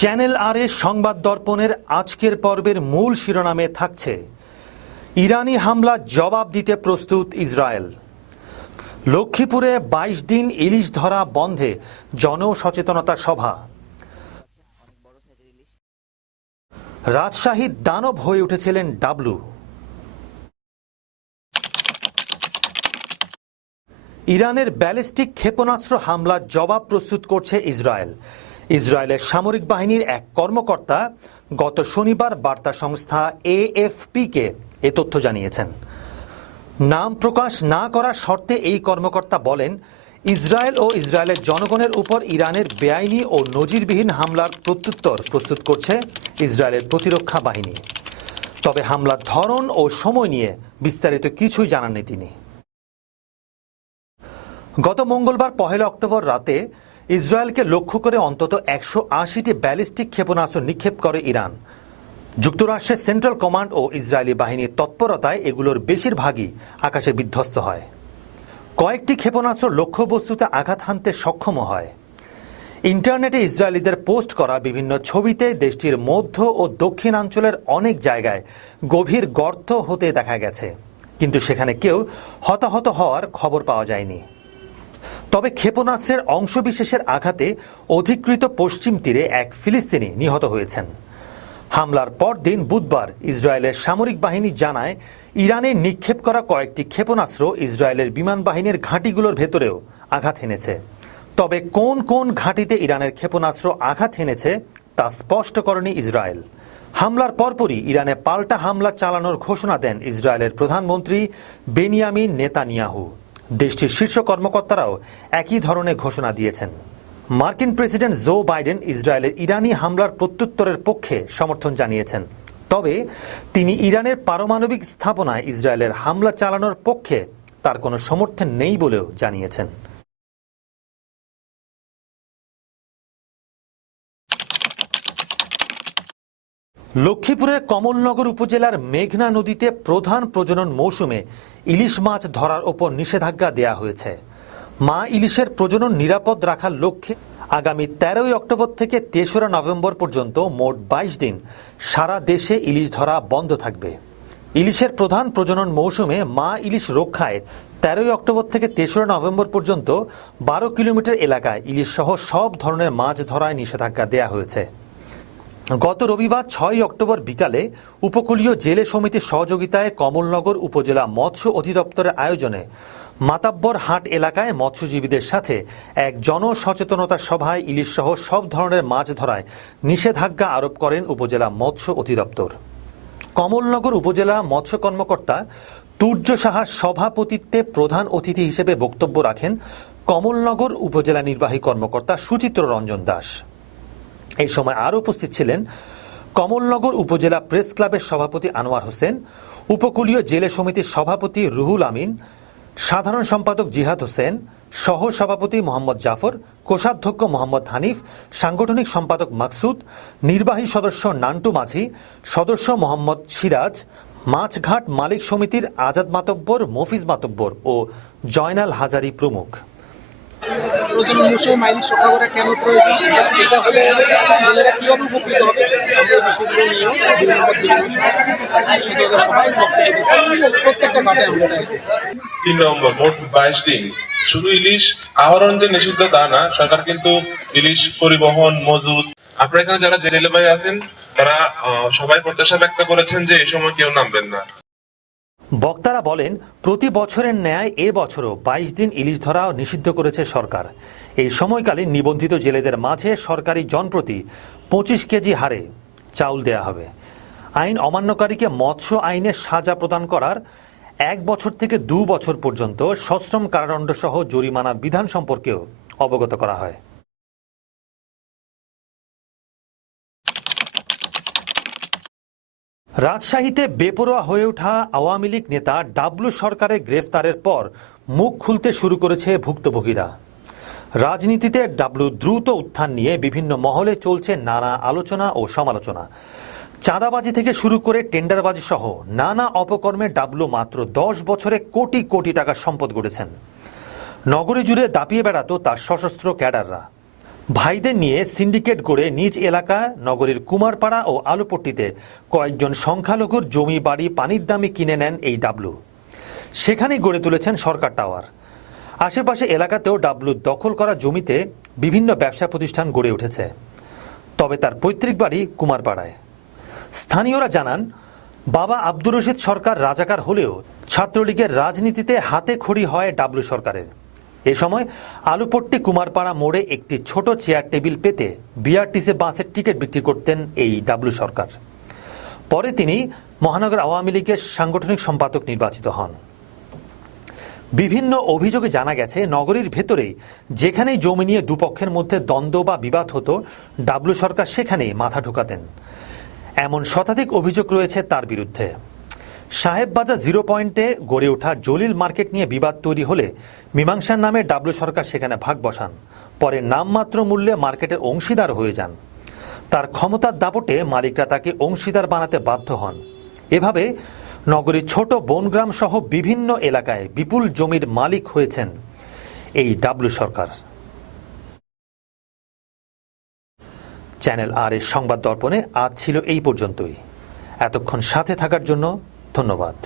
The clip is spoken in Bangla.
চ্যানেল আর এ সংবাদ দর্পণের আজকের পর্বের মূল শিরোনামে থাকছে, ইরানি হামলা জবাব দিতে প্রস্তুত ইসরায়েল। লক্ষ্মীপুরে বাইশ দিন ইলিশ ধরা বন্ধে জনসচেতনতা সভা। রাজশাহী দানব হয়ে উঠেছিলেন ডাবলু। ইরানের ব্যালিস্টিক ক্ষেপণাস্ত্র হামলার জবাব প্রস্তুত করছে ইসরায়েল। ইসরায়েলের সামরিক বাহিনীর এক কর্মকর্তা গত শনিবার বার্তা সংস্থা এএফপিকে এ তথ্য জানিয়েছেন। নাম প্রকাশ না করার শর্তে এই কর্মকর্তা বলেন, ইসরায়েল ও ইসরায়েলের জনগণের উপর ইরানের বেআইনি ও নজিরবিহীন হামলার প্রত্যুত্তর প্রস্তুত করছে ইসরায়েলের প্রতিরক্ষা বাহিনী। তবে হামলার ধরন ও সময় নিয়ে বিস্তারিত কিছুই জানাননি তিনি। গত মঙ্গলবার পহেলা অক্টোবর রাতে ইসরায়েলকে লক্ষ্য করে অন্তত একশো আশিটি ব্যালিস্টিক ক্ষেপণাস্ত্র নিক্ষেপ করে ইরান। যুক্তরাষ্ট্রের সেন্ট্রাল কমান্ড ও ইসরায়েলি বাহিনীর তৎপরতায় এগুলোর বেশিরভাগই আকাশে বিধ্বস্ত হয়। কয়েকটি ক্ষেপণাস্ত্র লক্ষ্যবস্তুতে আঘাত হানতে সক্ষম হয়। ইন্টারনেটে ইসরায়েলিদের পোস্ট করা বিভিন্ন ছবিতে দেশটির মধ্য ও দক্ষিণাঞ্চলের অনেক জায়গায় গভীর গর্ত হতে দেখা গেছে। কিন্তু সেখানে কেউ হতাহত হওয়ার খবর পাওয়া যায়নি। তবে ক্ষেপণাস্ত্রের অংশবিশেষের আঘাতে অধিকৃত পশ্চিম তীরে এক ফিলিস্তিনি নিহত হয়েছেন। হামলার পর দিন বুধবার ইসরায়েলের সামরিক বাহিনী জানায়, ইরানে নিক্ষেপ করা কয়েকটি ক্ষেপণাস্ত্র ইসরায়েলের বিমান বাহিনীর ঘাঁটিগুলোর ভেতরেও আঘাত হেনেছে তবে কোন কোন ঘাঁটিতে ইরানের ক্ষেপণাস্ত্র আঘাত হেনেছে তা স্পষ্ট করেনি ইসরায়েল। হামলার পরপরই ইরানে পাল্টা হামলা চালানোর ঘোষণা দেন ইসরায়েলের প্রধানমন্ত্রী বেনিয়ামিন নেতানিয়াহু। দেশটির শীর্ষ কর্মকর্তারাও একই ধরনের ঘোষণা দিয়েছেন। মার্কিন প্রেসিডেন্ট জো বাইডেন ইসরায়েলের ইরানি হামলার প্রত্যুত্তরের পক্ষে সমর্থন জানিয়েছেন। তবে তিনি ইরানের পারমাণবিক স্থাপনায় ইসরায়েলের হামলা চালানোর পক্ষে তার কোনো সমর্থন নেই বলেও জানিয়েছেন। লক্ষ্মীপুরের কমলনগর উপজেলার মেঘনা নদীতে প্রধান প্রজনন মৌসুমে ইলিশ মাছ ধরার ওপর নিষেধাজ্ঞা দেয়া হয়েছে। মা ইলিশের প্রজনন নিরাপদ রাখার লক্ষ্যে আগামী তেরোই অক্টোবর থেকে তেসরা নভেম্বর পর্যন্ত মোট বাইশ দিন সারা দেশে ইলিশ ধরা বন্ধ থাকবে। ইলিশের প্রধান প্রজনন মৌসুমে মা ইলিশ রক্ষায় তেরোই অক্টোবর থেকে তেসরা নভেম্বর পর্যন্ত বারো কিলোমিটার এলাকায় ইলিশ সহ সব ধরনের মাছ ধরায় নিষেধাজ্ঞা দেয়া হয়েছে। গত রবিবার ছয় অক্টোবর বিকালে উপকূলীয় জেলে সমিতির সহযোগিতায় কমলনগর উপজেলা মৎস্য অধিদপ্তরের আয়োজনে মাতাব্বর হাট এলাকায় মৎস্যজীবীদের সাথে এক জনসচেতনতা সভায় ইলিশ সহ সব ধরনের মাছ ধরায় নিষেধাজ্ঞা আরোপ করেন উপজেলা মৎস্য অধিদপ্তর। কমলনগর উপজেলা মৎস্য কর্মকর্তা তুর্য সাহার সভাপতিত্বে প্রধান অতিথি হিসেবে বক্তব্য রাখেন কমলনগর উপজেলা নির্বাহী কর্মকর্তা সুচিত্র রঞ্জন দাস। এই সময় আরও উপস্থিত ছিলেন কমলনগর উপজেলা প্রেস ক্লাবের সভাপতি আনোয়ার হোসেন, উপকূলীয় জেলে সমিতির সভাপতি রুহুল আমিন, সাধারণ সম্পাদক জিহাদ হোসেন, সহ সভাপতি মোহাম্মদ জাফর, কোষাধ্যক্ষ মোহাম্মদ হানিফ, সাংগঠনিক সম্পাদক মাকসুদ, নির্বাহী সদস্য নান্টু মাঝি, সদস্য মোহাম্মদ সিরাজ, মাছঘাট মালিক সমিতির আজাদ মাতব্বর, মফিজ মাতব্বর ও জয়নাল হাজারি প্রমুখ। তিন নম্বর মোট বাইশ দিন। শুধু ইলিশ আহরণ যে নিষিদ্ধ তা না, সরকার কিন্তু ইলিশ পরিবহন, মজুদ। আপনার এখানে যারা জেলে ভাই আছেন, তারা সবাই প্রত্যাশা ব্যক্ত করেছেন যে এই সময় কেউ নামবেন না। বক্তারা বলেন, প্রতি বছরের ন্যায় এ বছরও বাইশ দিন ইলিশ ধরা নিষিদ্ধ করেছে সরকার। এই সময়কালে নিবন্ধিত জেলেদের মাঝে সরকারি জনপ্রতি পঁচিশ কেজি হারে চাউল দেয়া হবে। আইন অমান্যকারীকে মৎস্য আইনে সাজা প্রদান করার এক বছর থেকে দু বছর পর্যন্ত সশ্রম কারাদণ্ড সহ জরিমানা বিধান সম্পর্কেও অবগত করা হয়। রাজশাহীতে বেপরোয়া হয়ে ওঠা আওয়ামী লীগ নেতা ডাবলু সরকারের গ্রেফতারের পর মুখ খুলতে শুরু করেছে ভুক্তভোগীরা। রাজনীতিতে ডাবলু দ্রুত উত্থান নিয়ে বিভিন্ন মহলে চলছে নানা আলোচনা ও সমালোচনা। চাঁদাবাজি থেকে শুরু করে টেন্ডারবাজি সহ নানা অপকর্মে ডাবলু মাত্র দশ বছরে কোটি কোটি টাকার সম্পদ গড়েছেন। নগরী জুড়ে দাপিয়ে বেড়াতো তার সশস্ত্র ক্যাডাররা। ভাইদের নিয়ে সিন্ডিকেট গড়ে নিজ এলাকা, নগরীর কুমারপাড়া ও আলুপট্টিতে কয়েকজন সংখ্যালঘুর জমি, বাড়ি, পানির দামে কিনে নেন এই ডাবলু। সেখানেই গড়ে তুলেছেন সরকার টাওয়ার। আশেপাশে এলাকাতেও ডাবলু দখল করা জমিতে বিভিন্ন ব্যবসা প্রতিষ্ঠান গড়ে উঠেছে। তবে তার পৈতৃক বাড়ি কুমারপাড়ায়। স্থানীয়রা জানান, বাবা আব্দুর রশিদ সরকার রাজাকার হলেও ছাত্রলীগের রাজনীতিতে হাতে খড়ি হয় ডাবলু সরকারের। এ সময় আলুপট্টি কুমারপাড়া মোড়ে একটি ছোট চেয়ার টেবিল পেতে বিআরটিসি বাসের টিকিট বিক্রি করতেন এই ডাবলু সরকার। পরে তিনি মহানগর আওয়ামী লীগের সাংগঠনিক সম্পাদক নির্বাচিত হন। বিভিন্ন অভিযোগে জানা গেছে, নগরীর ভেতরেই যেখানেই জমি নিয়ে দুপক্ষের মধ্যে দ্বন্দ্ব বা বিবাদ হতো ডাবলু সরকার সেখানেই মাথা ঢোকাতেন। এমন শতাধিক অভিযোগ রয়েছে তার বিরুদ্ধে। সাহেববাজার জিরো পয়েন্টে গড়ে ওঠা জলিল মার্কেট নিয়ে বিবাদ তৈরি হলে মীমাংসার নামে ডাবলু সরকার সেখানে ভাগ বসান। পরে নামমাত্র মূল্যে মার্কেটের অংশীদার হয়ে যান। তার ক্ষমতার দাপটে মালিকরা তাকে অংশীদার বানাতে বাধ্য হন। এভাবে নগরীর ছোট বনগ্রাম সহ বিভিন্ন এলাকায় বিপুল জমির মালিক হয়েছেন এই ডাবলু সরকার। চ্যানেল আর এর সংবাদ দর্পণে আজ ছিল এই পর্যন্তই। এতক্ষণ সাথে থাকার জন্য ধন্যবাদ।